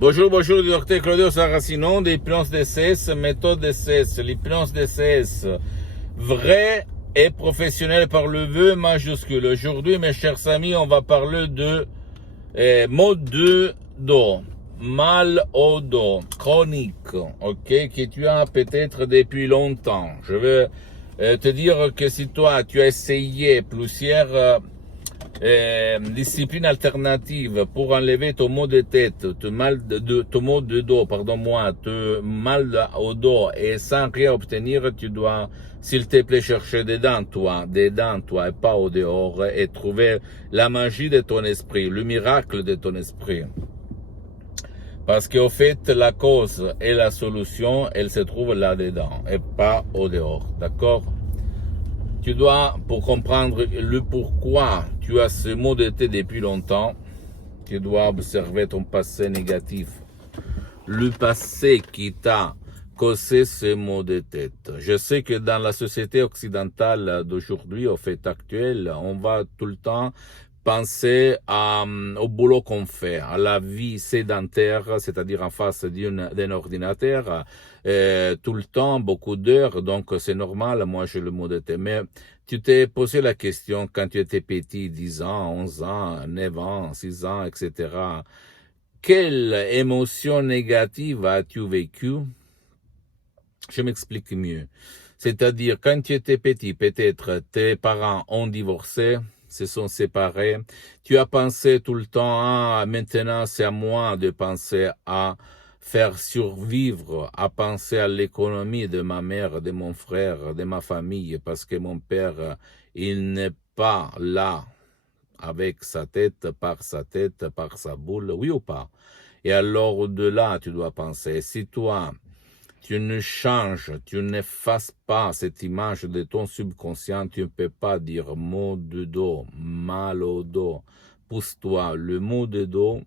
Bonjour, docteur Claudio Saracino d'hypnose DCS, méthode DCS, l'hypnose DCS, vrai et professionnel par le vœu majuscule. Aujourd'hui, mes chers amis, on va parler de maux de dos, mal au dos, chronique, ok, que tu as peut-être depuis longtemps. Je vais te dire que si toi, tu as essayé plusieurs discipline alternative pour enlever ton maux de tête, ton maux de dos, pardon-moi, ton mal au dos et sans rien obtenir, tu dois, s'il te plaît, chercher dedans toi et pas au dehors et trouver la magie de ton esprit, le miracle de ton esprit. Parce qu'au fait, la cause et la solution, elle se trouve là-dedans et pas au dehors, d'accord? Tu dois, pour comprendre le pourquoi tu as ce mot de tête depuis longtemps, tu dois observer ton passé négatif. Le passé qui t'a causé ce mot de tête. Je sais que dans la société occidentale d'aujourd'hui, au fait actuel, on va tout le temps penser au boulot qu'on fait, à la vie sédentaire, c'est-à-dire en face d'un ordinateur, tout le temps, beaucoup d'heures, donc c'est normal, moi j'ai le mot de tête. Mais tu t'es posé la question quand tu étais petit, 10 ans, 11 ans, 9 ans, 6 ans, etc. Quelle émotion négative as-tu vécue? Je m'explique mieux. C'est-à-dire, quand tu étais petit, peut-être tes parents ont divorcé, se sont séparés. Tu as pensé tout le temps, ah, maintenant c'est à moi de penser à faire survivre, à penser à l'économie de ma mère, de mon frère, de ma famille, parce que mon père, il n'est pas là avec sa tête, par sa boule, oui ou pas? Et alors, au-delà, tu dois penser, si toi, tu ne changes, tu n'effaces pas cette image de ton subconscient, tu ne peux pas dire mot de dos, mal au dos. Pousse-toi, le mot de dos,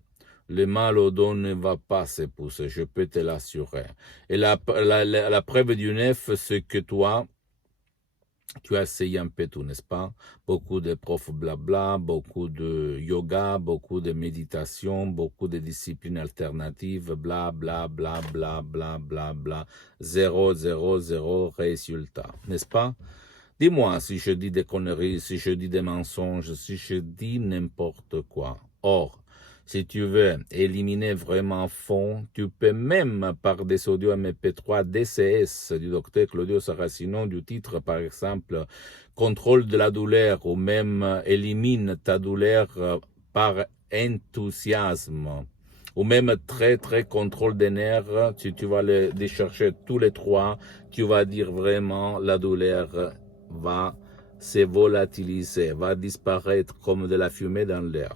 le mal au dos ne va pas se pousser, je peux te l'assurer. Et la preuve du neuf, c'est que toi, tu as essayé un peu tout, n'est-ce pas? Beaucoup de profs blabla, beaucoup de yoga, beaucoup de méditation, beaucoup de disciplines alternatives, bla bla bla bla bla bla bla, zéro résultat, n'est-ce pas? Dis-moi si je dis des conneries, si je dis des mensonges, si je dis n'importe quoi. Or, si tu veux éliminer vraiment à fond, tu peux même par des audios MP3 DCS du docteur Claudio Saracino du titre par exemple Contrôle de la douleur ou même Élimine ta douleur par enthousiasme ou même très contrôle des nerfs, si tu vas les chercher tous les trois, tu vas dire vraiment la douleur va se volatiliser, va disparaître comme de la fumée dans l'air.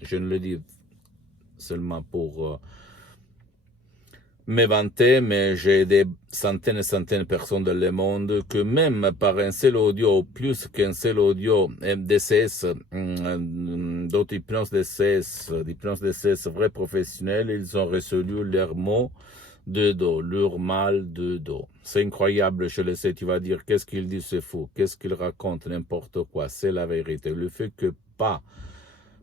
Je ne le dis seulement pour me vanter, mais j'ai des centaines et centaines de personnes dans le monde que même par un seul audio, plus qu'un seul audio DCS, d'autres hypnose DCS vrais professionnels, ils ont résolu leurs maux de dos, leur mal de dos. C'est incroyable, je le sais, tu vas dire, qu'est-ce qu'il dit, c'est fou, qu'est-ce qu'il raconte, n'importe quoi, c'est la vérité. Le fait que pas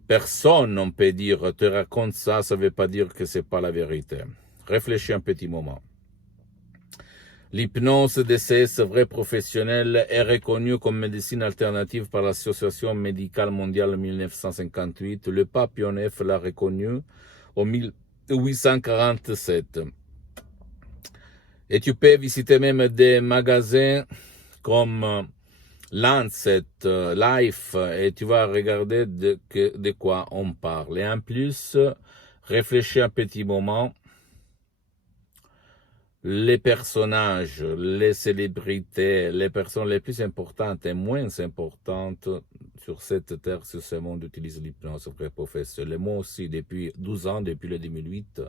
personne, on peut dire, te raconte ça, ça ne veut pas dire que c'est pas la vérité. Réfléchis un petit moment. L'hypnose DCS vrai professionnel est reconnue comme médecine alternative par l'Association médicale mondiale en 1958. Le pape Pie IX l'a reconnue en 1847. Et tu peux visiter même des magasins comme Lancet, Life, et tu vas regarder de quoi on parle. Et en plus, réfléchis un petit moment. Les personnages, les célébrités, les personnes les plus importantes et moins importantes sur cette terre, sur ce monde, utilisent l'hypnose vrai professionnel. Moi aussi, depuis 12 ans, depuis le 2008,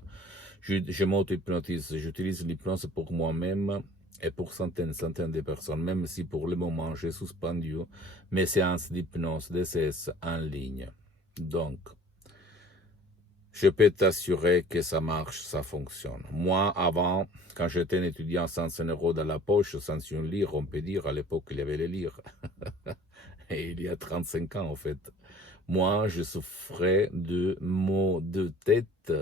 je m'auto-hypnotise. J'utilise l'hypnose pour moi-même et pour centaines de personnes, même si pour le moment, j'ai suspendu mes séances d'hypnose DCS en ligne. Donc, je peux t'assurer que ça marche, ça fonctionne. Moi, avant, quand j'étais un étudiant sans un euro dans la poche, sans une lire, on peut dire, à l'époque, il y avait les lire. Et il y a 35 ans, en fait. Moi, je souffrais de maux de tête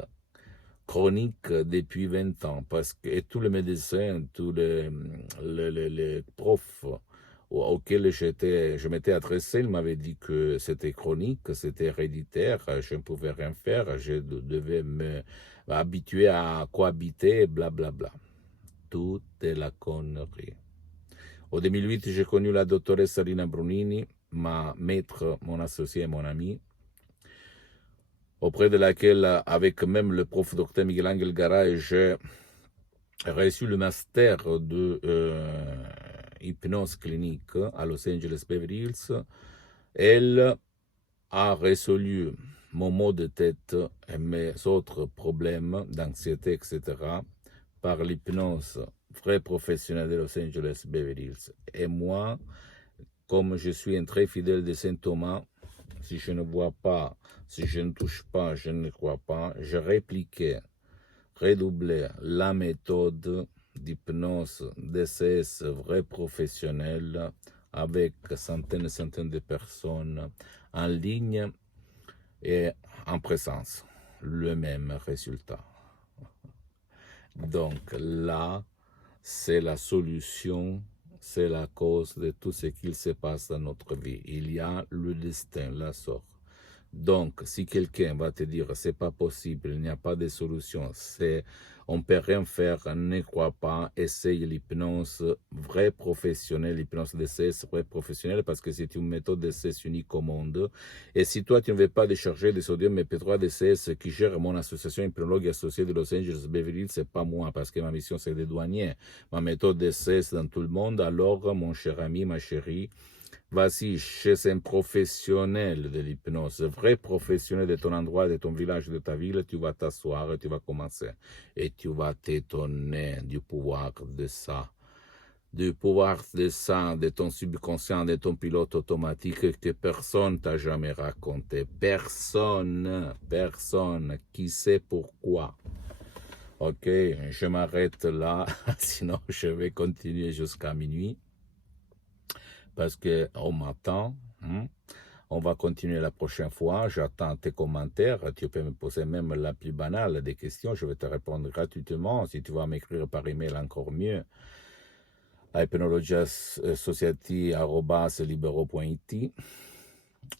chronique depuis 20 ans, et tous les médecins, tous les profs auxquels je m'étais adressé, ils m'avaient dit que c'était chronique, que c'était héréditaire, je ne pouvais rien faire, je devais m'habituer à cohabiter, blablabla. Tout est la connerie. En 2008, j'ai connu la doctoresse Rina Brunini, ma maître, mon associé, mon ami, auprès de laquelle, avec même le prof Dr Miguel Angel Garay, j'ai reçu le master de hypnose clinique à Los Angeles Beverly Hills. Elle a résolu mon maux de tête et mes autres problèmes d'anxiété, etc., par l'hypnose vraie professionnelle de Los Angeles Beverly Hills. Et moi, comme je suis un très fidèle de Saint Thomas, si je ne vois pas, si je ne touche pas, je ne crois pas, je répliquais, redoublais la méthode d'hypnose DCS vrai professionnel avec centaines et centaines de personnes en ligne et en présence. Le même résultat. Donc là, c'est la solution, c'est la cause de tout ce qu'il se passe dans notre vie. Il y a le destin, la sorte. Donc, si quelqu'un va te dire c'est pas possible, il n'y a pas de solution, on peut rien faire, ne crois pas, essaye l'hypnose vraie professionnelle, l'hypnose DCS vraie professionnelle, parce que c'est une méthode DCS unique au monde. Et si toi tu ne veux pas décharger des sodium MP3 DCS qui gère mon association hypnologue associée de Los Angeles Beverly Hills, c'est pas moi, parce que ma mission c'est de douanier. Ma méthode DCS dans tout le monde, alors mon cher ami, ma chérie, vas-y chez un professionnel de l'hypnose, vrai professionnel de ton endroit, de ton village, de ta ville, tu vas t'asseoir et tu vas commencer. Et tu vas t'étonner du pouvoir de ça. Du pouvoir de ça, de ton subconscient, de ton pilote automatique que personne t'a jamais raconté. Personne. Qui sait pourquoi? Ok, je m'arrête là, sinon je vais continuer jusqu'à minuit. Parce qu'on m'attend. On va continuer la prochaine fois. J'attends tes commentaires. Tu peux me poser même la plus banale des questions. Je vais te répondre gratuitement. Si tu vas m'écrire par email, encore mieux. À hypnologiasociety@libero.it.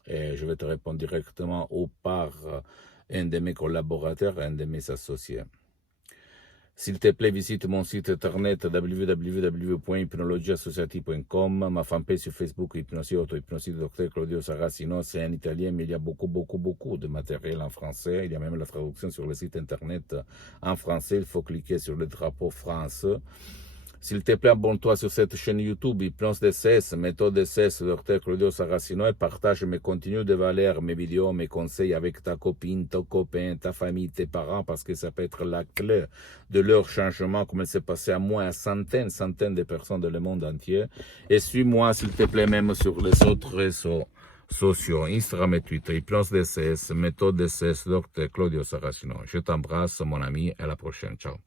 Et je vais te répondre directement ou par un de mes collaborateurs, un de mes associés. S'il te plaît, visite mon site internet www.hypnologiasociety.com, ma fanpage sur Facebook, Hypnosie Auto-Hypnosie de Dr Claudio Saracino. C'est en italien, mais il y a beaucoup de matériel en français. Il y a même la traduction sur le site internet en français. Il faut cliquer sur le drapeau France. S'il te plaît, abonne-toi sur cette chaîne YouTube, Hypnose DCS, méthode DCS, Dr Claudio Saracino, et partage mes contenus de valeur, mes vidéos, mes conseils avec ta copine, ton copain, ta famille, tes parents, parce que ça peut être la clé de leur changement, comme il s'est passé à moi, à centaines de personnes dans le monde entier. Et suis-moi, s'il te plaît, même sur les autres réseaux sociaux, Instagram et Twitter, Hypnose DCS, méthode DCS, Dr Claudio Saracino. Je t'embrasse, mon ami, à la prochaine. Ciao.